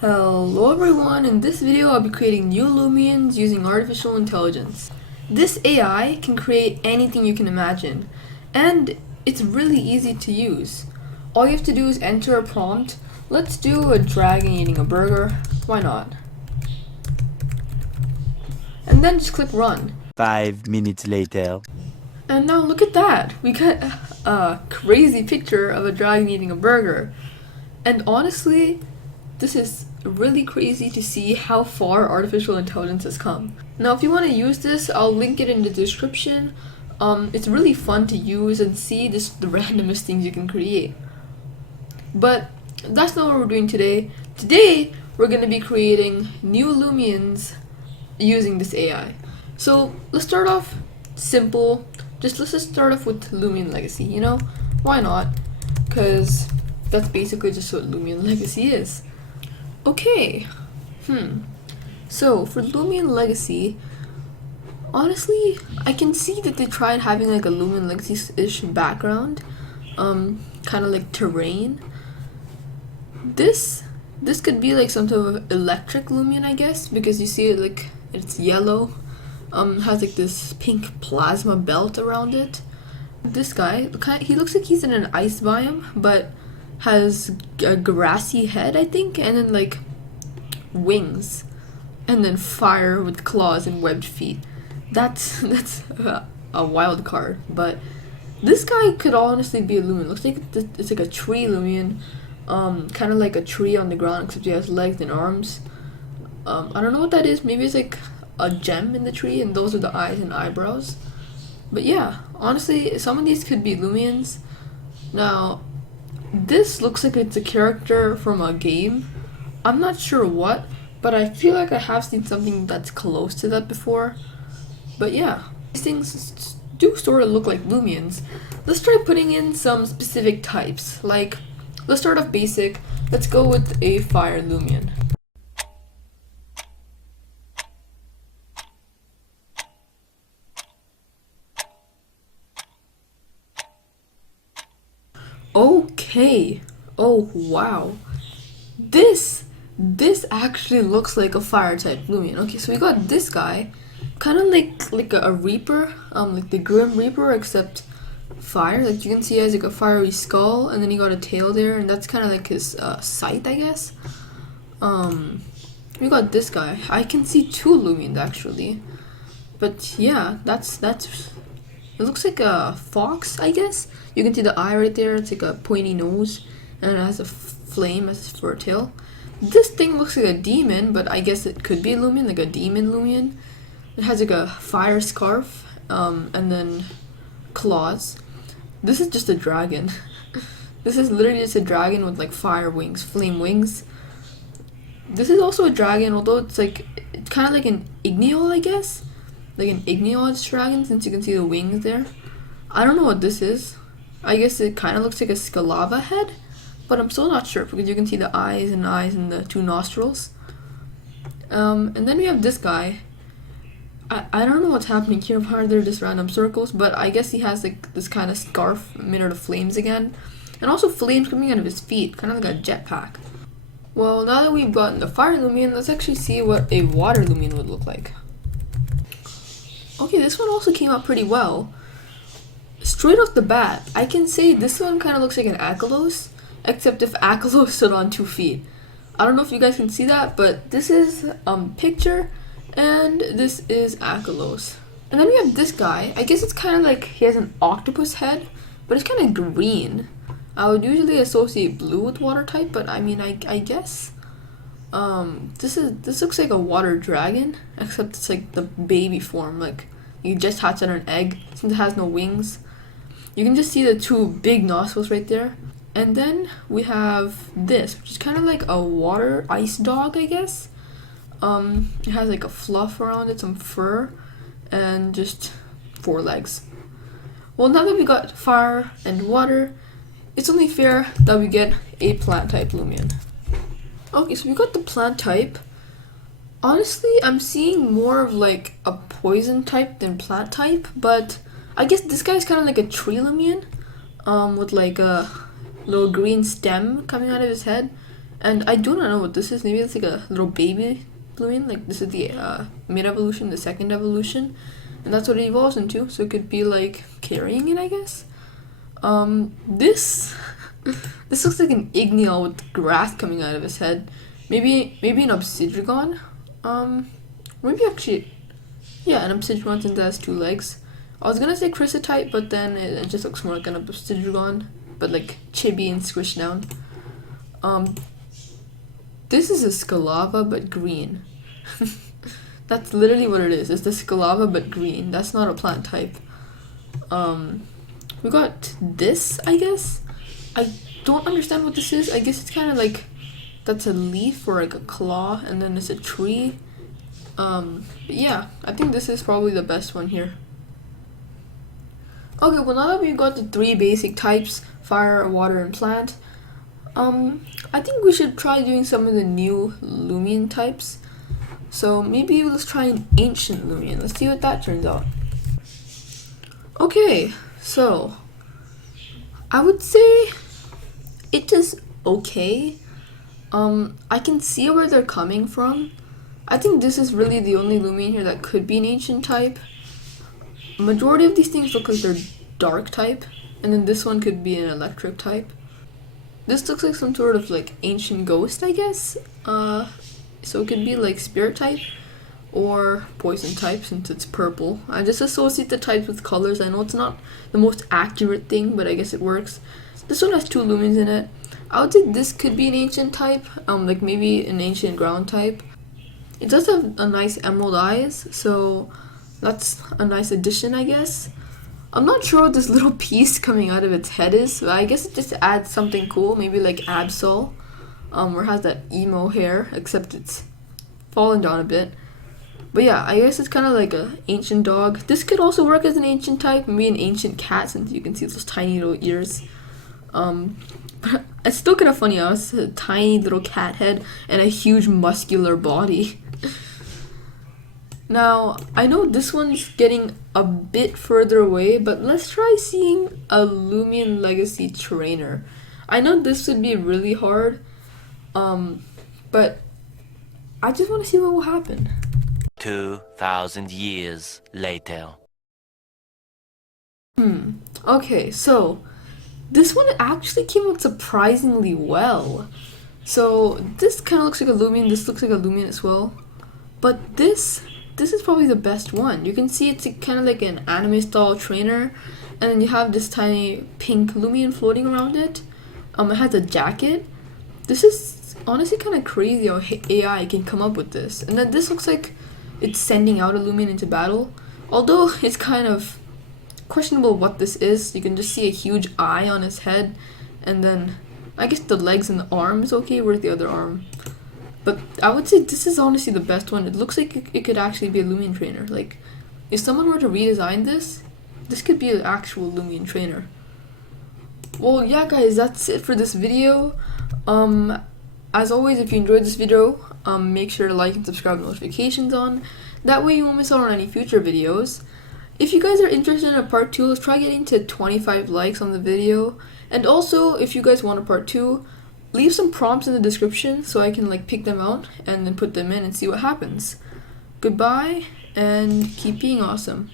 Hello everyone, in this video I'll be creating new Lumians using artificial intelligence. This AI can create anything you can imagine, and it's really easy to use. All you have to do is enter a prompt. Let's do a dragon eating a burger, why not? And then just click run. 5 minutes later. And now look at that, we got a crazy picture of a dragon eating a burger. And honestly, this is really crazy to see how far artificial intelligence has come. Now if you want to use this, I'll link it in the description. It's really fun to use and see the randomest things you can create. But that's not what we're doing today. Today we're going to be creating new Lumians using this AI. So let's start off simple. Let's just start off with Lumian Legacy, you know? Why not? Because that's basically just what Lumian Legacy is. Okay, so for Lumian Legacy, honestly, I can see that they tried having like a Lumian Legacy-ish background, kind of like terrain. This could be like some type of electric Lumian, I guess, because you see it like it's yellow, has like this pink plasma belt around it. This guy, he looks like he's in an ice biome, but has a grassy head, I think, and then like wings, and then fire with claws and webbed feet. That's a wild card, but this guy could honestly be a Lumian. Looks like it's like a tree Lumian, kind of like a tree on the ground, except he has legs and arms. I don't know what that is. Maybe it's like a gem in the tree, and those are the eyes and eyebrows. But yeah, honestly, some of these could be Lumians. Now, this looks like it's a character from a game. I'm not sure what, but I feel like I have seen something that's close to that before. But yeah, these things do sort of look like Lumians. Let's try putting in some specific types. Like, let's start off basic. Let's go with a fire Lumian. Okay. Oh wow. This actually looks like a fire type Lumian. Okay, so we got this guy, kind of like a Reaper, like the Grim Reaper, except fire. Like you can see, he has like a fiery skull, and then he got a tail there, and that's kind of like his sight, I guess. We got this guy. I can see two Lumians actually, but yeah, that's. It looks like a fox, I guess. You can see the eye right there. It's like a pointy nose, and it has a flame as for a tail. This thing looks like a demon, but I guess it could be a Lumian, like a demon Lumian. It has like a fire scarf, and then claws. This is just a dragon. This is literally just a dragon with like fire wings, flame wings. This is also a dragon, although it's kind of like an igneol, I guess. Like an igneous dragon, since you can see the wings there. I don't know what this is. I guess it kind of looks like a Scalava head, but I'm still not sure because you can see the eyes and the two nostrils. And then we have this guy. I don't know what's happening here. Why are there just random circles? But I guess he has like this kind of scarf made out of flames again, and also flames coming out of his feet, kind of like a jetpack. Well, now that we've gotten the fire Lumian, let's actually see what a water Lumian would look like. Okay, this one also came out pretty well. Straight off the bat, I can say this one kind of looks like an Achelos, except if Achelos stood on 2 feet. I don't know if you guys can see that, but this is picture, and this is Achelos. And then we have this guy. I guess it's kind of like he has an octopus head, but it's kind of green. I would usually associate blue with water type, but I mean, I guess. This looks like a water dragon, except it's like the baby form, like you just hatch out an egg, since it has no wings. You can just see the 2 big nostrils right there. And then we have this, which is kind of like a water ice dog, I guess. It has like a fluff around it, some fur, and just 4 legs. Well, now that we got fire and water, it's only fair that we get a plant type Lumian. Okay, so we got the plant type. Honestly, I'm seeing more of like a poison type than plant type, but I guess this guy's kind of like a tree Lumian, with like a little green stem coming out of his head, And I do not know what this is. Maybe it's like a little baby Lumian. Like this is the mid evolution, the second evolution, and that's what it evolves into. So it could be like carrying it, I guess. This this looks like an Igneal with grass coming out of his head. Maybe an Obsidian. Maybe actually, yeah, an Obsidian since it has 2 legs. I was gonna say Chrysotype, but then it just looks more like an Obsidian, but like chibi and squished down. This is a Scalava but green. That's literally what it is. It's the Scalava but green. That's not a plant type. We got this, I guess. I don't understand what this is. I guess it's kind of like that's a leaf or like a claw, and then it's a tree. But yeah, I think this is probably the best one here. Okay, well now that we've got the 3 basic types, fire, water, and plant, I think we should try doing some of the new Lumian types. So maybe let's try an ancient Lumian. Let's see what that turns out. Okay, so I would say it is okay. I can see where they're coming from. I think this is really the only Lumian here that could be an ancient type. Majority of these things look like they're dark type, and then this one could be an electric type. This looks like some sort of like ancient ghost, I guess. So it could be like spirit type or poison type since it's purple. I just associate the types with colors. I know it's not the most accurate thing, but I guess it works. This one has 2 lumens in it. I would say this could be an ancient type, like maybe an ancient ground type. It does have a nice emerald eyes, so that's a nice addition, I guess. I'm not sure what this little piece coming out of its head is, but I guess it just adds something cool, maybe like Absol, where it has that emo hair, except it's fallen down a bit. But yeah, I guess it's kind of like an ancient dog. This could also work as an ancient type, maybe an ancient cat, since you can see those tiny little ears. But it's still kind of funny how it's a tiny little cat head and a huge muscular body. Now, I know this one's getting a bit further away, but let's try seeing a Lumian Legacy trainer. I know this would be really hard, but I just want to see what will happen. 2,000 years later. Okay, so this one actually came out surprisingly well. So this kind of looks like a Lumian, this looks like a Lumian as well. But this is probably the best one. You can see it's kind of like an anime style trainer, and then you have this tiny pink Lumian floating around it. It has a jacket. This is honestly kind of crazy how AI can come up with this. And then this looks like it's sending out a Lumian into battle. Although it's kind of questionable what this is. You can just see a huge eye on his head, and then I guess the legs and the arm is okay. Where's the other arm? But I would say this is honestly the best one. It looks like it could actually be a Lumian trainer. Like, if someone were to redesign this, this could be an actual Lumian trainer. Well, yeah guys, that's it for this video. As always, if you enjoyed this video, make sure to like and subscribe with notifications on. That way you won't miss out on any future videos. If you guys are interested in a part 2, let's try getting to 25 likes on the video. And also, if you guys want a part 2, leave some prompts in the description so I can like pick them out and then put them in and see what happens. Goodbye, and keep being awesome.